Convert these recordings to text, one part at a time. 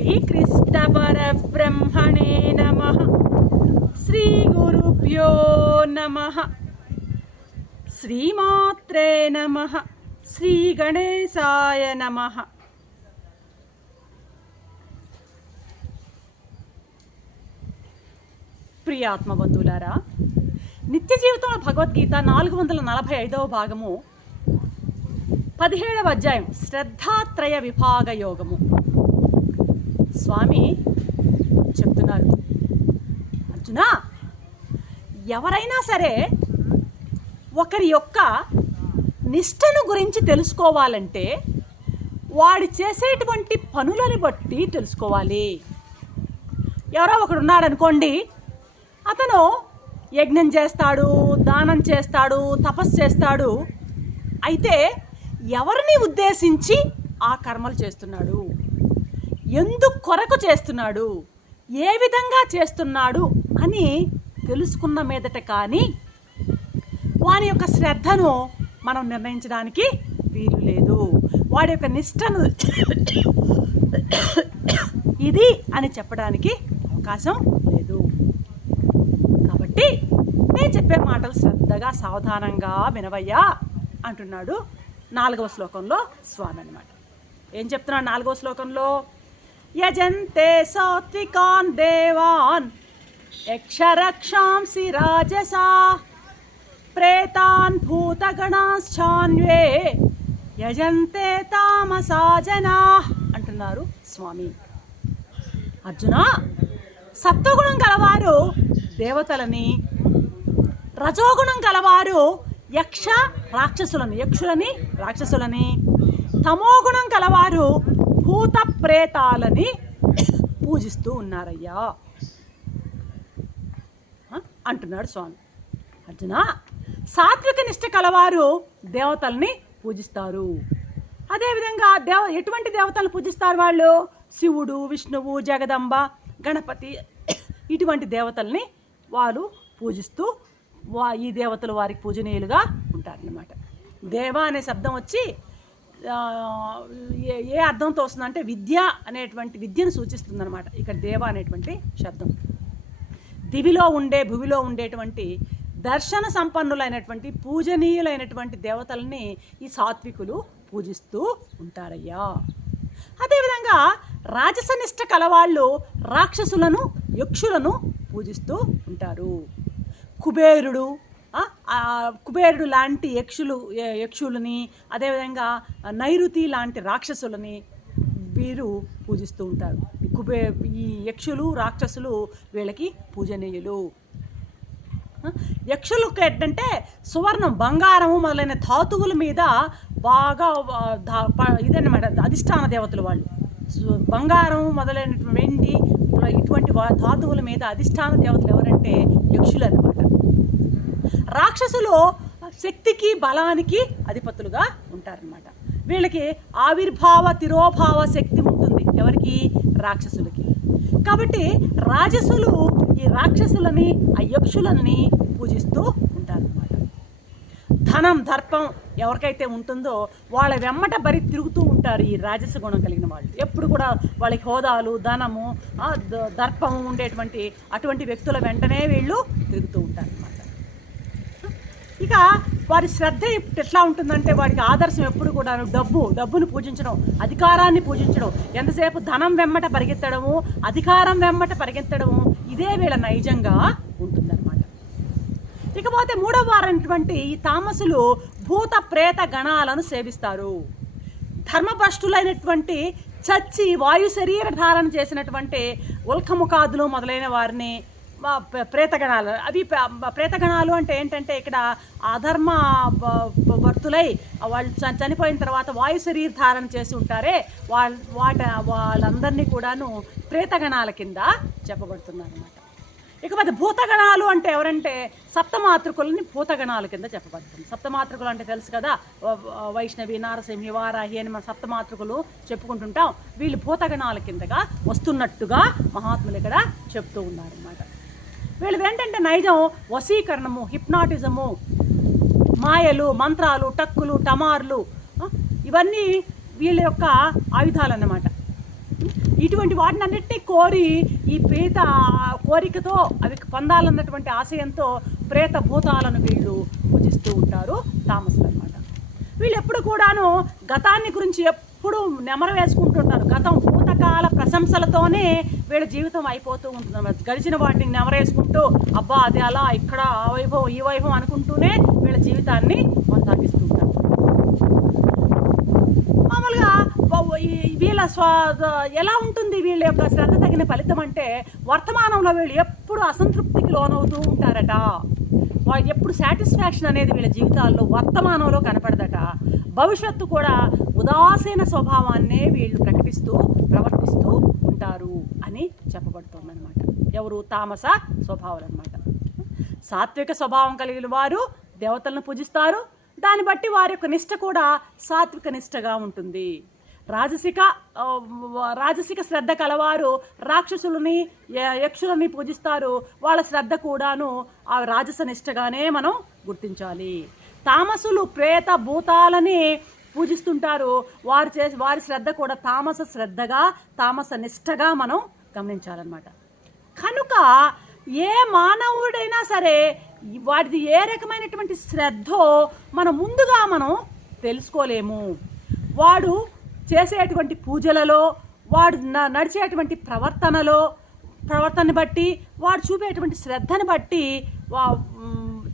శ్రీకృష్ణ పరబ్రహ్మణే నమః. శ్రీ గురుభ్యో నమః. శ్రీమాత్రే నమః. శ్రీ గణేశాయ నమః. ప్రియాత్మ బంధువులారా, నిత్య జీవితంలో భగవద్గీత 445వ భాగము 17వ అధ్యాయం శ్రద్ధాత్రయ విభాగ యోగము. స్వామి చెప్తున్నారు, అర్జున, ఎవరైనా సరే ఒకరి యొక్క నిష్టను గురించి తెలుసుకోవాలంటే వాడు చేసేటువంటి పనులని బట్టి తెలుసుకోవాలి. ఎవరో ఒకడు ఉన్నాడు అనుకోండి, అతను యజ్ఞం చేస్తాడు, దానం చేస్తాడు, తపస్సు చేస్తాడు. అయితే ఎవరిని ఉద్దేశించి ఆ కర్మలు చేస్తున్నాడు, ఎందుకు కొరకు చేస్తున్నాడు, ఏ విధంగా చేస్తున్నాడు అని తెలుసుకున్న మీదట కానీ వాని యొక్క శ్రద్ధను మనం నిర్ణయించడానికి వీలు లేదు. వాడి యొక్క నిష్టను ఇది అని చెప్పడానికి అవకాశం లేదు. కాబట్టి నేను చెప్పే మాటలు శ్రద్ధగా సావధానంగా వినవయ్యా అంటున్నాడు 4వ శ్లోకంలో స్వామి అన్నమాట. ఏం చెప్తున్నాడు 4వ శ్లోకంలో? యజంతే సాత్వికాన్ దేవాన్ యక్షరక్షాంసి రాజసా ప్రేతాన్ భూతగణాశ్చాన్వే యజంతే తామసా జనా అంటున్నారు స్వామి. అర్జున, సత్వగుణం గలవారు దేవతలని, రజోగుణం గలవారు యక్షులని రాక్షసులని, తమోగుణం గలవారు భూత ప్రేతాలని పూజిస్తూ ఉన్నారయ్యా అంటున్నాడు స్వామి. అర్జున, సాత్విక నిష్ట కలవారు దేవతల్ని పూజిస్తారు. అదేవిధంగా ఎటువంటి దేవతలను పూజిస్తారు వాళ్ళు? శివుడు, విష్ణువు, జగదంబ, గణపతి, ఇటువంటి దేవతల్ని వారు పూజిస్తూ ఈ దేవతలు వారికి పూజనీయులుగా ఉంటారన్నమాట. దేవ అనే శబ్దం వచ్చి ఏ అర్థంతో వస్తుందంటే విద్య అనేటువంటి విద్యను సూచిస్తుందన్నమాట. ఇక్కడ దేవ అనేటువంటి శబ్దం దివిలో ఉండే భువిలో ఉండేటువంటి దర్శన సంపన్నులైనటువంటి పూజనీయులైనటువంటి దేవతల్ని ఈ సాత్వికులు పూజిస్తూ ఉంటారయ్యా. అదేవిధంగా రాజసనిష్ట కలవాళ్ళు రాక్షసులను, యక్షులను పూజిస్తూ ఉంటారు. కుబేరుడు లాంటి యక్షులని, అదేవిధంగా నైరుతి లాంటి రాక్షసులని వీరు పూజిస్తూ ఉంటారు. ఈ యక్షులు, రాక్షసులు వీళ్ళకి పూజనీయులు. యక్షులకు ఏంటంటే సువర్ణం, బంగారము మొదలైన ధాతువుల మీద బాగా ఇదన్నమాట అధిష్టాన దేవతలు వాళ్ళు. బంగారం మొదలైన వెండి ఇటువంటి ధాతువుల మీద అధిష్టాన దేవతలు ఎవరంటే యక్షులు అన్నమాట. రాక్షసులు శక్తికి, బలానికి అధిపతులుగా ఉంటారన్నమాట. వీళ్ళకి ఆవిర్భావ, తిరోభావ శక్తి ఉంటుంది. ఎవరికి? రాక్షసులకి. కాబట్టి రాజసులు ఈ రాక్షసులని, ఆ యక్షులని పూజిస్తూ ఉంటారన్నమాట. ధనం, దర్పం ఎవరికైతే ఉంటుందో వాళ్ళ వెమ్మట బరి తిరుగుతూ ఉంటారు ఈ రాజస గుణం కలిగిన వాళ్ళు. ఎప్పుడు కూడా వాళ్ళకి హోదాలు, ధనము, దర్పము ఉండేటువంటి అటువంటి వ్యక్తుల వెంటనే వీళ్ళు తిరుగుతూ ఉంటారన్నమాట. ఇక వారి శ్రద్ధ ఎట్లా ఉంటుందంటే వాడికి ఆదర్శం ఎప్పుడు కూడా డబ్బును పూజించడం, అధికారాన్ని పూజించడం, ఎంతసేపు ధనం వెమ్మట పరిగెత్తడము, అధికారం వెమ్మట పరిగెత్తడము, ఇదే వీళ్ళ నైజంగా ఉంటుందన్నమాట. ఇకపోతే 3వ వారైనటువంటి ఈ తామసులు భూత ప్రేత గణాలను సేవిస్తారు. ధర్మభ్రష్టులైనటువంటి చచ్చి వాయు శరీర ధారణ చేసినటువంటి ఉల్కముఖాదులు మొదలైన వారిని ప్రేతగణాలు. అవి ప్రేతగణాలు అంటే ఏంటంటే ఇక్కడ అధర్మ వర్తులై వాళ్ళు చనిపోయిన తర్వాత వాయు శరీర ధారణ చేసి ఉంటారే వాళ్ళందరినీ కూడాను ప్రేతగణాల కింద చెప్పబడుతున్నారు అన్నమాట. ఇకపోతే భూతగణాలు అంటే ఎవరంటే సప్తమాతృకులని భూతగణాల కింద చెప్పబడుతుంది. సప్తమాతృకులు అంటే తెలుసు కదా, వైష్ణవి, నారసింహి, వారాహి అని మన సప్తమాతృకులు చెప్పుకుంటుంటాం. వీళ్ళు భూతగణాల కిందగా వస్తున్నట్టుగా మహాత్ములు ఇక్కడ చెప్తూ ఉన్నారన్నమాట. వీళ్ళు ఏంటంటే నైజం వశీకరణము, హిప్నాటిజము, మాయలు, మంత్రాలు, టక్కులు, టమార్లు, ఇవన్నీ వీళ్ళ యొక్క ఆయుధాలు అన్నమాట. ఇటువంటి వాటిని అన్నిటినీ కోరి ఈ ప్రేత కోరికతో అవి పొందాలన్నటువంటి ఆశయంతో ప్రేత భూతాలను వీళ్ళు పూజిస్తూ ఉంటారు తామసులు అనమాట. వీళ్ళు ఎప్పుడు కూడాను గతాన్ని గురించి ఎప్పుడు నెమరు వేసుకుంటుంటారు. గతం భూతకాల ప్రశంసలతోనే వీళ్ళ జీవితం అయిపోతూ ఉంటుంది. గడిచిన వాటిని నెమరేసుకుంటూ అబ్బా అది అలా ఇక్కడ ఆ వైభవం ఈ వైభవం అనుకుంటూనే వీళ్ళ జీవితాన్ని కొనసాగిస్తూ ఉంటారు. మామూలుగా వీళ్ళ ఎలా ఉంటుంది వీళ్ళ యొక్క శ్రద్ధ తగిన ఫలితం అంటే, వర్తమానంలో వీళ్ళు ఎప్పుడు అసంతృప్తికి లోనవుతూ ఉంటారట. ఎప్పుడు సాటిస్ఫాక్షన్ అనేది వీళ్ళ జీవితాల్లో వర్తమానంలో కనపడదట. భవిష్యత్తు కూడా ఉదాసీన స్వభావాన్నే వీళ్ళు ప్రవర్తిస్తూ ఉంటారు అని చెప్పబడుతుందన్నమాట. ఎవరు? తామస స్వభావాలు అనమాట. సాత్విక స్వభావం కలిగిన వారు దేవతలను పూజిస్తారు. దాన్ని బట్టి వారి యొక్క నిష్ట కూడా సాత్విక నిష్టగా ఉంటుంది. రాజసిక శ్రద్ధ కలవారు రాక్షసులని యక్షులని పూజిస్తారు. వాళ్ళ శ్రద్ధ కూడాను ఆ రాజస నిష్టగానే మనం గుర్తించాలి. తామసులు ప్రేత భూతాలని పూజిస్తుంటారు. వారి శ్రద్ధ కూడా తామస శ్రద్ధగా తామస నిష్టగా మనం గమనించాలన్నమాట. కనుక ఏ మానవుడైనా సరే వాడిది ఏ రకమైనటువంటి శ్రద్ధో ముందుగా మనం తెలుసుకోలేము. వాడు చేసేటువంటి పూజలలో, వాడు నడిచేటువంటి ప్రవర్తనని బట్టి, వాడు చూపేటువంటి శ్రద్ధను బట్టి,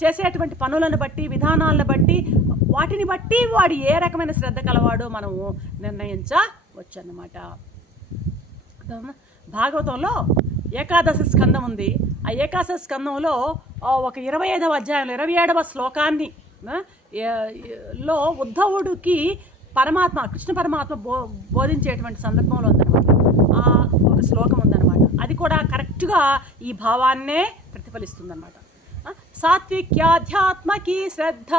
చేసేటువంటి పనులను బట్టి, విధానాలను బట్టి, వాటిని బట్టి వాడు ఏ రకమైన శ్రద్ధ కలవాడో మనము నిర్ణయించవచ్చు అన్నమాట. భాగవతంలో ఏకాదశి స్కందం ఉంది. ఆ ఏకాదశి స్కందంలో ఒక 25వ అధ్యాయంలో 27వ శ్లోకాన్ని లో ఉద్ధవుడికి కృష్ణ పరమాత్మ బోధించేటువంటి సందర్భంలో ఉందన్నమాట. ఒక శ్లోకం ఉందన్నమాట. అది కూడా కరెక్ట్గా ఈ భావాన్నే ప్రతిఫలిస్తుందన్నమాట. సాత్విక్యాధ్యాత్మకీ శ్రద్ధ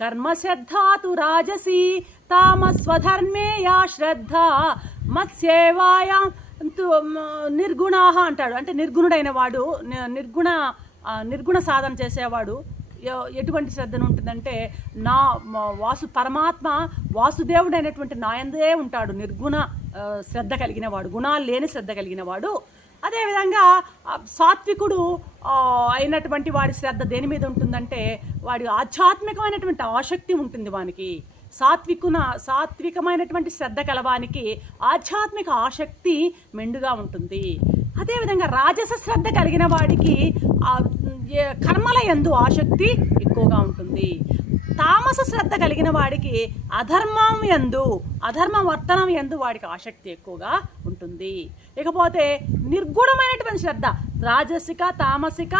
కర్మశ్రద్ధాతు రాజసి తామస్వధర్మేయా శ్రద్ధ మత్సేవాయా నిర్గుణా అంటాడు. అంటే నిర్గుణుడైన వాడు, నిర్గుణ సాధన చేసేవాడు ఎటువంటి శ్రద్ధను ఉంటుందంటే, పరమాత్మ వాసుదేవుడైనటువంటి నాయందే ఉంటాడు నిర్గుణ శ్రద్ధ కలిగిన వాడు, గుణాలు లేని శ్రద్ధ కలిగిన వాడు. అదేవిధంగా సాత్వికుడు అయినటువంటి వాడి శ్రద్ధ దేని మీద ఉంటుందంటే, వాడి ఆధ్యాత్మికమైనటువంటి ఆసక్తి ఉంటుంది వానికి. సాత్వికమైనటువంటి శ్రద్ధ కలవానికి ఆధ్యాత్మిక ఆసక్తి మెండుగా ఉంటుంది. అదేవిధంగా రాజస శ్రద్ధ కలిగిన వాడికి కర్మల యందు ఆసక్తి ఎక్కువగా ఉంటుంది. తామస శ్రద్ధ కలిగిన వాడికి అధర్మ వర్తనం యందు వాడికి ఆసక్తి ఎక్కువగా ఉంటుంది. ఇకపోతే నిర్గుణమైనటువంటి శ్రద్ధ, రాజసిక, తామసిక,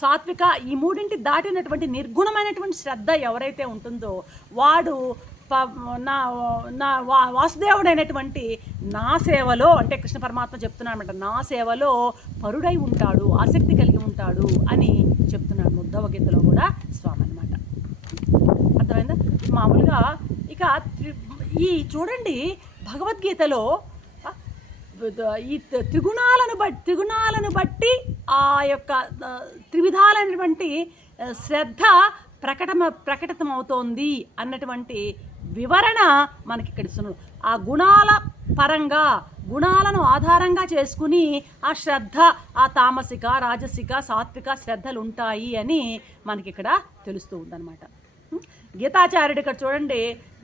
సాత్విక ఈ మూడింటి దాటినటువంటి నిర్గుణమైనటువంటి శ్రద్ధ ఎవరైతే ఉంటుందో వాడు వాసుదేవుడైనటువంటి నా సేవలో, అంటే కృష్ణ పరమాత్మ చెప్తున్నాడు అనమాట, నా సేవలో పరుడై ఉంటాడు, ఆసక్తి కలిగి ఉంటాడు అని చెప్తున్నాడు ఉద్ధవ గీతలో కూడా స్వామి అనమాట. అర్థమైందా? మామూలుగా ఇక చూడండి భగవద్గీతలో ఈ త్రిగుణాలను బట్టి ఆ యొక్క త్రివిధాలైనటువంటి శ్రద్ధ ప్రకటితమవుతోంది అన్నటువంటి వివరణ మనకి ఇక్కడ ఇస్తున్నారు. ఆ గుణాల పరంగా, గుణాలను ఆధారంగా చేసుకుని ఆ శ్రద్ధ, ఆ తామసిక, రాజసిక, సాత్విక శ్రద్ధలు ఉంటాయి అని మనకి ఇక్కడ తెలుస్తూ ఉందన్నమాట. గీతాచార్యుడు ఇక్కడ చూడండి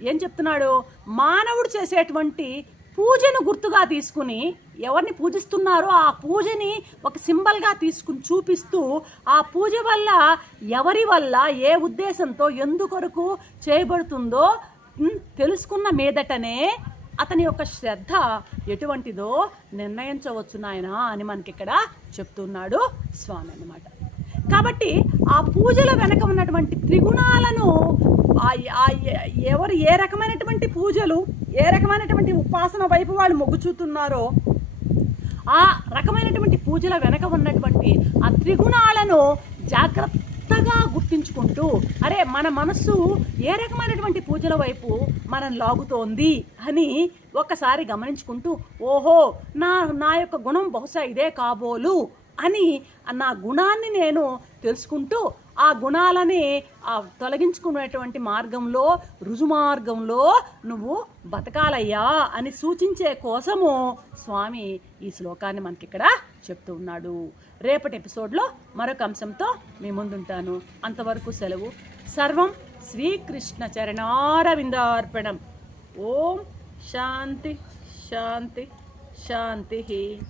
ఏం చెప్తున్నాడు. మానవుడు చేసేటువంటి పూజను గుర్తుగా తీసుకుని ఎవరిని పూజిస్తున్నారో ఆ పూజని ఒక సింబల్గా తీసుకుని చూపిస్తూ, ఆ పూజ వల్ల ఎవరి వల్ల ఏ ఉద్దేశంతో ఎందుకొరకు చేయబడుతుందో తెలుసుకున్న మీదటనే అతని యొక్క శ్రద్ధ ఎటువంటిదో నిర్ణయించవచ్చు నాయన అని మనకి ఇక్కడ చెప్తున్నాడు స్వామి అన్నమాట. కాబట్టి ఆ పూజల వెనక ఉన్నటువంటి త్రిగుణాలను ఎవరు ఏ రకమైనటువంటి పూజలు, ఏ రకమైనటువంటి ఉపాసన వైపు వాళ్ళు మొగ్గు చూస్తున్నారో ఆ రకమైనటువంటి పూజల వెనక ఉన్నటువంటి ఆ త్రిగుణాలను జాగ్రత్తగా గుర్తించుకుంటూ, అరే మన మనస్సు ఏ రకమైనటువంటి పూజల వైపు మనం లాగుతోంది అని ఒక్కసారి గమనించుకుంటూ, ఓహో నా యొక్క గుణం బహుశా ఇదే కాబోలు అని నా గుణాన్ని నేను తెలుసుకుంటూ ఆ గుణాలని తొలగించుకునేటువంటి మార్గంలో, రుజుమార్గంలో నువ్వు బతకాలయ్యా అని సూచించే కోసము స్వామి ఈ శ్లోకాన్ని మనకి ఇక్కడ చెప్తూ ఉన్నాడు. రేపటి ఎపిసోడ్లో మరొక అంశంతో మీ ముందుంటాను. అంతవరకు సెలవు. సర్వం శ్రీకృష్ణ చరణారవిందార్పణం. ఓం శాంతి శాంతి శాంతి.